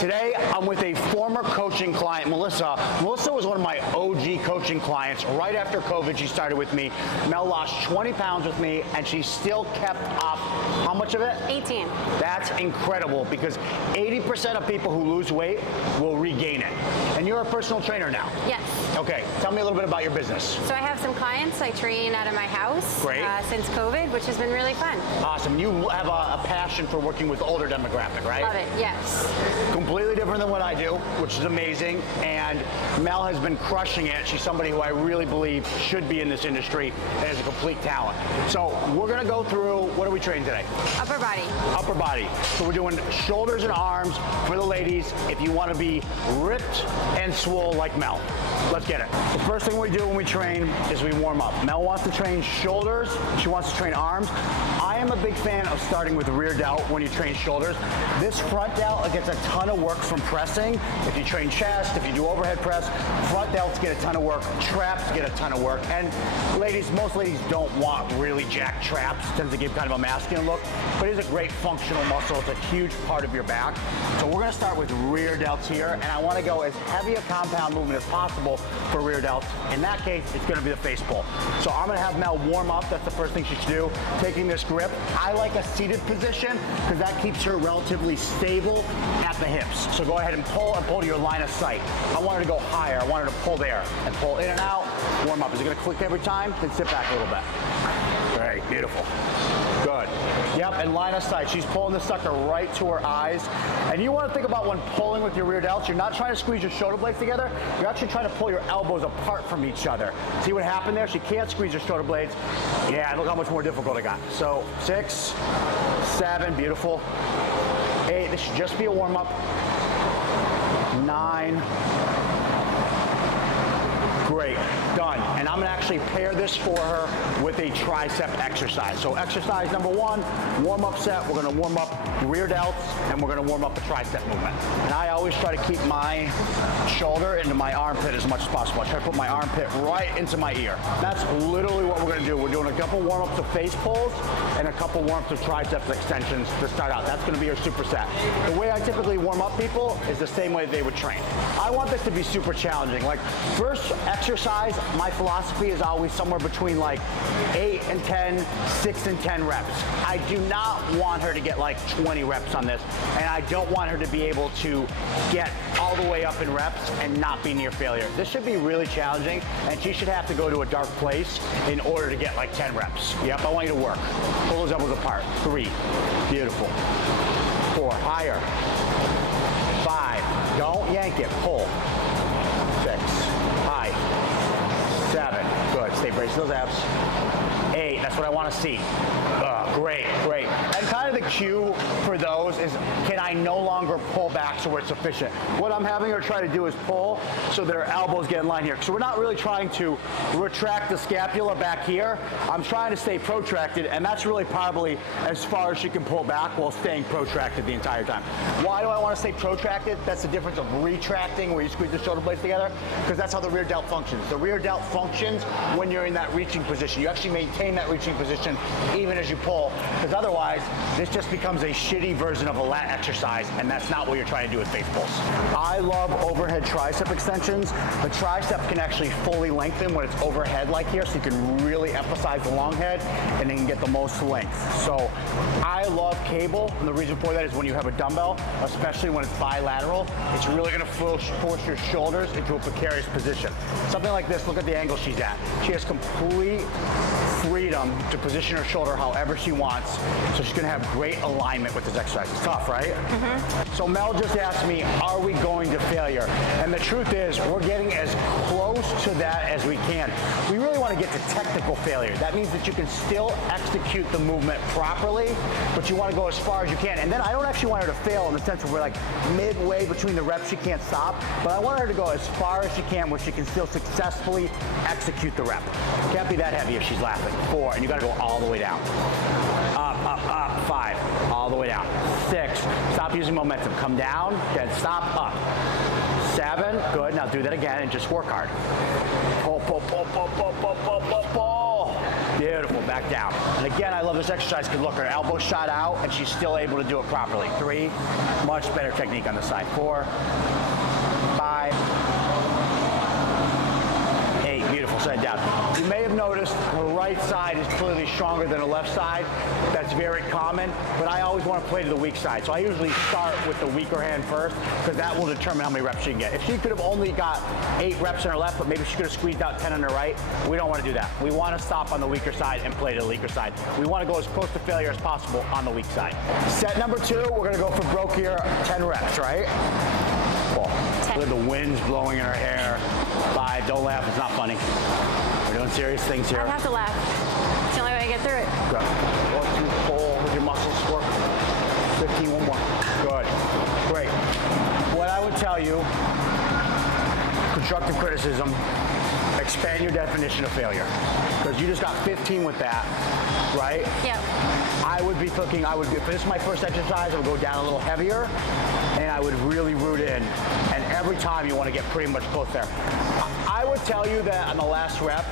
Today, I'm with a former coaching client, Melissa. Melissa was one of my OG coaching clients. Right after COVID, she started with me. Mel lost 20 pounds with me, and she still kept up, how much of it? 18. That's incredible, because 80% of people who lose weight will regain it. And you're a personal trainer now. Yes. Okay, tell me a little bit about your business. So I have some clients I train out of my house. Great. Since COVID, which has been really fun. Awesome. You have a passion for working with older demographic, right? Love it, yes. Completely different than what I do, which is amazing. And Mel has been crushing it. She's somebody who I really believe should be in this industry and is a complete talent. So we're gonna go through, what are we training today? Upper body. Upper body. So we're doing shoulders and arms for the ladies if you wanna be ripped and swole like Mel. Let's get it. The first thing we do when we train is we warm up. Mel wants to train shoulders. She wants to train arms. I am a big fan of starting with rear delt when you train shoulders. This front delt gets a ton of work from pressing. If you train chest, if you do overhead press, front delts get a ton of work, traps get a ton of work. And ladies, most ladies don't want really jacked traps. It tends to give kind of a masculine look, but it is a great functional muscle. It's a huge part of your back. So we're gonna start with rear delts here, and I wanna go as heavy a compound movement as possible for rear delts. In that case, it's gonna be the face pull. So I'm gonna have Mel warm up. That's the first thing she should do. Taking this grip. I like a seated position because that keeps her relatively stable at the hips. So go ahead and pull to your line of sight. I want her to go higher. I want her to pull there and pull in and out. Warm up. Is it gonna click every time? Then sit back a little bit. Very beautiful. Good. Yep, and line of sight. She's pulling the sucker right to her eyes. And you want to think about when pulling with your rear delts, you're not trying to squeeze your shoulder blades together. You're actually trying to pull your elbows apart from each other. See what happened there? She can't squeeze her shoulder blades. Yeah, look how much more difficult it got. So 6, 7, beautiful. 8, this should just be a warm up. 9. Great, done. And I'm gonna actually pair this for her with a tricep exercise. So exercise number 1, warm up set. We're gonna warm up rear delts and we're gonna warm up a tricep movement. And I always try to keep my shoulder into my armpit as much as possible. I try to put my armpit right into my ear. That's literally what we're gonna do. We're doing a couple warm ups of face pulls and a couple warm ups of triceps extensions to start out. That's gonna be your superset. The way I typically warm up people is the same way they would train. I want this to be super challenging. Like first exercise, my philosophy is always somewhere between like 8 and 10, 6 and 10 reps. I do not want her to get like 20 reps on this, and I don't want her to be able to get all the way up in reps and not be near failure. This should be really challenging, and she should have to go to a dark place in order to get like 10 reps. Yep, I want you to work. Pull those elbows apart. 3, beautiful. 4, higher. 5, don't yank it, pull. 6, high. 7, good, stay braced those abs. 8, that's what I want to see. Great, great. And kind of the cue for those is, can I no longer pull back so we're sufficient? What I'm having her try to do is pull so that her elbows get in line here. So we're not really trying to retract the scapula back here. I'm trying to stay protracted, and that's really probably as far as she can pull back while staying protracted the entire time. Why do I want to stay protracted? That's the difference of retracting, where you squeeze the shoulder blades together, because that's how the rear delt functions. The rear delt functions when you're in that reaching position. You actually maintain that reaching position even as you pull, because otherwise this just becomes a shitty version of a lat exercise, and that's not what you're trying to do with face pulls. I love overhead tricep extensions. The tricep can actually fully lengthen when it's overhead like here, so you can really emphasize the long head and then get the most length. So I love cable, and the reason for that is when you have a dumbbell, especially when it's bilateral, it's really gonna force your shoulders into a precarious position. Something like this, look at the angle she's at. She has complete freedom to position her shoulder however she wants, so she's gonna have great alignment with this exercise. It's tough, right? Mm-hmm. So Mel just asked me, are we going to failure? And the truth is, we're getting as close to that as we can. We really want to get to technical failure. That means that you can still execute the movement properly, but you want to go as far as you can. And then I don't actually want her to fail in the sense where we're like midway between the reps, she can't stop, but I want her to go as far as she can where she can still successfully execute the rep. Can't be that heavy if she's laughing. 4, and you got to go all the way down. Up, up, up. 5, all the way down. 6, stop using momentum. Come down, then stop, up. 7, good. Now do that again and just work hard. Pull, pull, pull, pull, pull, pull, pull, pull, pull. Beautiful, back down. And again, I love this exercise because look, her elbow's shot out and she's still able to do it properly. 3, much better technique on the side. 4, 5, 8, beautiful, set it down. You may have noticed her right side is clearly stronger than the left side. That's very common, but I always want to play to the weak side. So I usually start with the weaker hand first because that will determine how many reps she can get. If she could have only got 8 reps on her left, but maybe she could have squeezed out 10 on her right, we don't want to do that. We want to stop on the weaker side and play to the weaker side. We want to go as close to failure as possible on the weak side. Set number 2, we're going to go for broke here, 10 reps, right? Cool. Look at the wind's blowing in her hair. 5, don't laugh, it's not funny. We're doing serious things here. I have to laugh. It's the only way I get through it. Go. 1, 2, pull with your muscles, work. 15, one more. Good. Great. What I would tell you, constructive criticism, expand your definition of failure. Because you just got 15 with that, right? Yep. I would be thinking, if this is my first exercise, I would go down a little heavier, and I would really root in. And every time you want to get pretty much close there. I would tell you that on the last rep,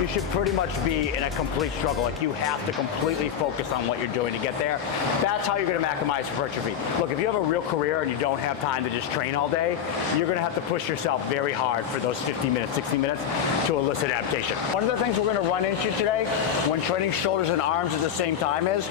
you should pretty much be in a complete struggle. Like you have to completely focus on what you're doing to get there. That's how you're going to maximize hypertrophy. Look, if you have a real career and you don't have time to just train all day, you're going to have to push yourself very hard for those 50 minutes, 60 minutes to elicit adaptation. One of the things we're going to run into today when training shoulders and arms at the same time is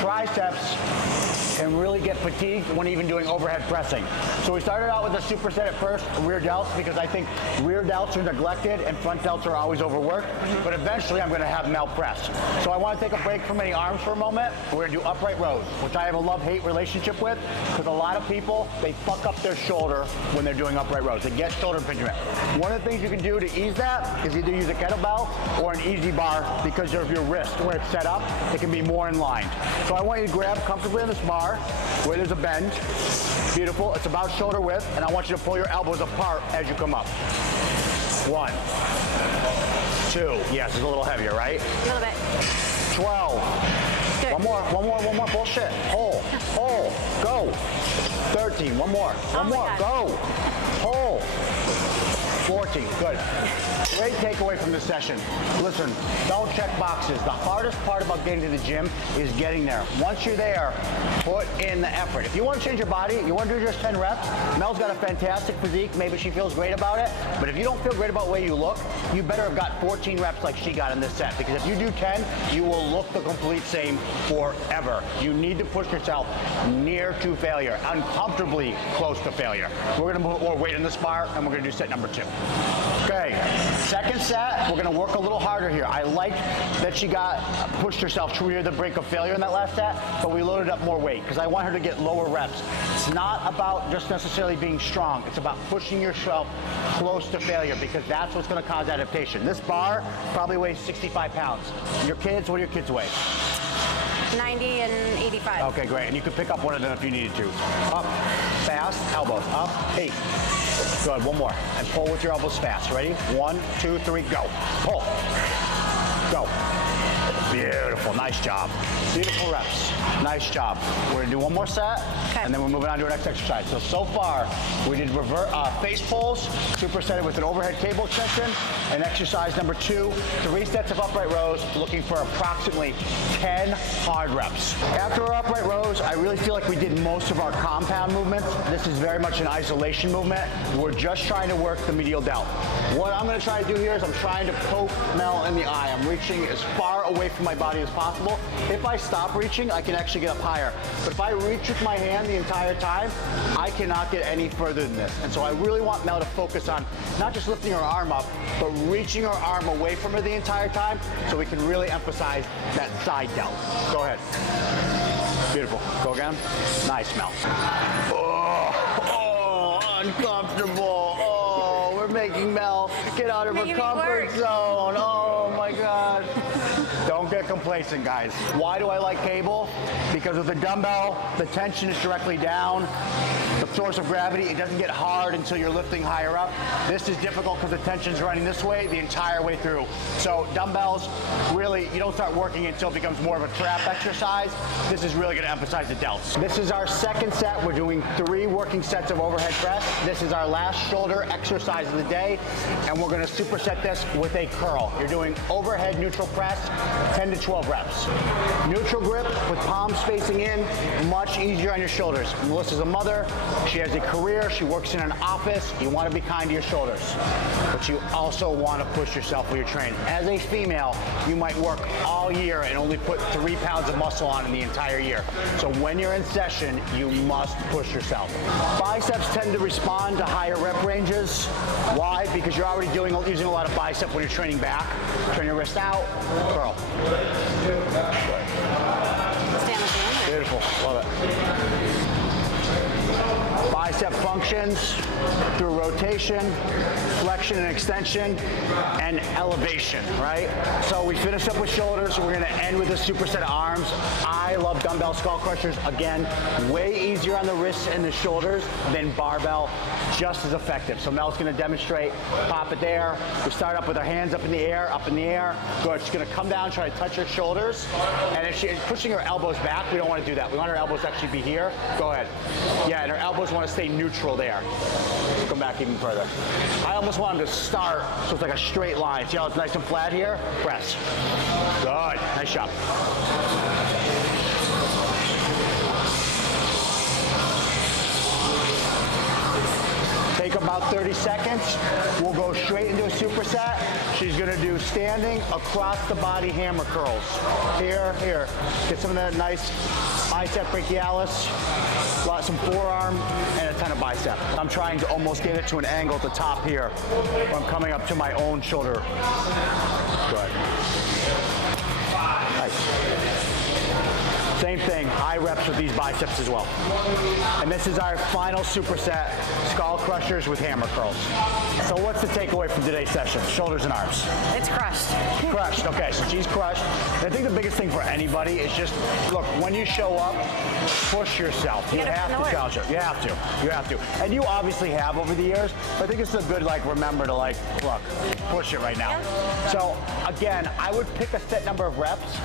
triceps can really get fatigued when even doing overhead pressing. So we started out with a superset at first, rear delts, because I think rear delts are neglected and front delts are always overworked. But eventually I'm going to have melt press. So I want to take a break from any arms for a moment. We're going to do upright rows, which I have a love-hate relationship with, because a lot of people, they fuck up their shoulder when they're doing upright rows. They get shoulder impingement. One of the things you can do to ease that is either use a kettlebell or an easy bar, because of your wrist, where it's set up, it can be more in line. So I want you to grab comfortably on this bar where there's a bend. Beautiful. It's about shoulder width, and I want you to pull your elbows apart as you come up. 1, 2. Yes, it's a little heavier, right? A little bit. 12. Good. One more. Bullshit. Hold. Go. 13. One more. One more. God. Go. Hold. 14. Good. Great takeaway from this session. Listen, don't check boxes. The hardest part about getting to the gym is getting there. Once you're there, put in the effort. If you want to change your body, you want to do just 10 reps, Mel's got a fantastic physique. Maybe she feels great about it. But if you don't feel great about the way you look, you better have got 14 reps like she got in this set. Because if you do 10, you will look the complete same forever. You need to push yourself near to failure, uncomfortably close to failure. We're going to put more weight in this bar, and we're going to do set number 2. Okay, second set, we're gonna work a little harder here. I like that she pushed herself to near the brink of failure in that last set, but we loaded up more weight because I want her to get lower reps. It's not about just necessarily being strong. It's about pushing yourself close to failure, because that's what's gonna cause adaptation. This bar probably weighs 65 pounds. Your kids, what do your kids weigh? 90 and 85. Okay, great. And you could pick up one of them if you needed to. Up, fast, elbows, up, 8. Good, one more. And pull with your elbows fast. Ready? 1, 2, 3, go. Pull. Go. Beautiful, nice job. Beautiful reps, nice job. We're gonna do one more set, and then we're moving on to our next exercise. So far, we did face pulls, supersetted with an overhead cable extension, and exercise number 2, 3 sets of upright rows, looking for approximately 10 hard reps. After our upright rows, I really feel like we did most of our compound movements. This is very much an isolation movement. We're just trying to work the medial delt. What I'm gonna try to do here is I'm trying to poke Mel in the eye. I'm reaching as far away from my body as possible. If I stop reaching, I can actually get up higher. But if I reach with my hand the entire time, I cannot get any further than this. And so I really want Mel to focus on not just lifting her arm up, but reaching her arm away from her the entire time, so we can really emphasize that side delt. Go ahead. Beautiful. Go again. Nice, Mel. Oh, uncomfortable. Oh, we're making Mel get out of her comfort zone. Oh my God. Don't get complacent, guys. Why do I like cable? Because with the dumbbell, the tension is directly down. The source of gravity. It doesn't get hard until you're lifting higher up. This is difficult because the tension's running this way the entire way through. So dumbbells, really, you don't start working until it becomes more of a trap exercise. This is really going to emphasize the delts. This is our second set. We're doing 3 working sets of overhead press. This is our last shoulder exercise of the day, and we're going to superset this with a curl. You're doing overhead neutral press, 10 to 12 reps. Neutral grip with palms facing in, much easier on your shoulders. Melissa's a mother. She has a career. She works in an office. You want to be kind to your shoulders, but you also want to push yourself while you're training. As a female, you might work all year and only put 3 pounds of muscle on in the entire year. So when you're in session, you must push yourself. Biceps tend to respond to higher rep ranges. Why? Because you're already using a lot of bicep when you're training back. Turn your wrist out, curl. Stand with the end. Beautiful, love it. Bicep functions through rotation, flexion and extension, and elevation, right? So we finished up with shoulders. We're gonna end with a superset of arms. I love dumbbell skull crushers. Again, way easier on the wrists and the shoulders than barbell, just as effective. So Mel's gonna demonstrate, pop it there. We start up with our hands up in the air, Good, she's gonna come down, try to touch her shoulders. And if she's pushing her elbows back, we don't wanna do that. We want her elbows to actually be here. Go ahead. Yeah, and her elbows wanna stay neutral there. Come back even further. I almost want them to start so it's like a straight line. See how it's nice and flat here? Press. Good. Nice job. Take about 30 seconds. We'll go straight into a superset. She's gonna do standing across the body hammer curls. Here. Get some of that nice bicep brachialis, some forearm, and a ton of bicep. I'm trying to almost get it to an angle at the top here. I'm coming up to my own shoulder. Good. Nice. Same thing, high reps with these biceps as well. And this is our final superset, skull crushers with hammer curls. So what's the takeaway from today's session? Shoulders and arms. It's crushed. Crushed, okay, so she's crushed. And I think the biggest thing for anybody is just, look, when you show up, push yourself. You have to challenge it. You have to. And you obviously have over the years, but I think it's a good, remember to look, push it right now. Yeah. So again, I would pick a set number of reps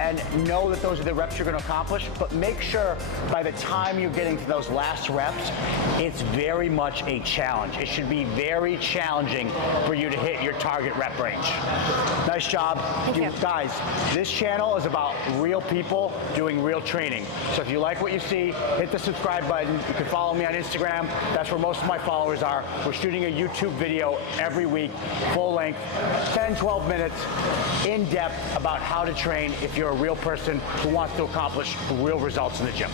and know that those are the reps you're going to accomplish, but make sure by the time you're getting to those last reps, it's very much a challenge. It should be very challenging for you to hit your target rep range. Nice job. Thank you. Guys, this channel is about real people doing real training. So if you like what you see, hit the subscribe button. You can follow me on Instagram. That's where most of my followers are. We're shooting a YouTube video every week, full length, 10, 12 minutes, in depth about how to train if you're a real person who wants to accomplish real results in the gym.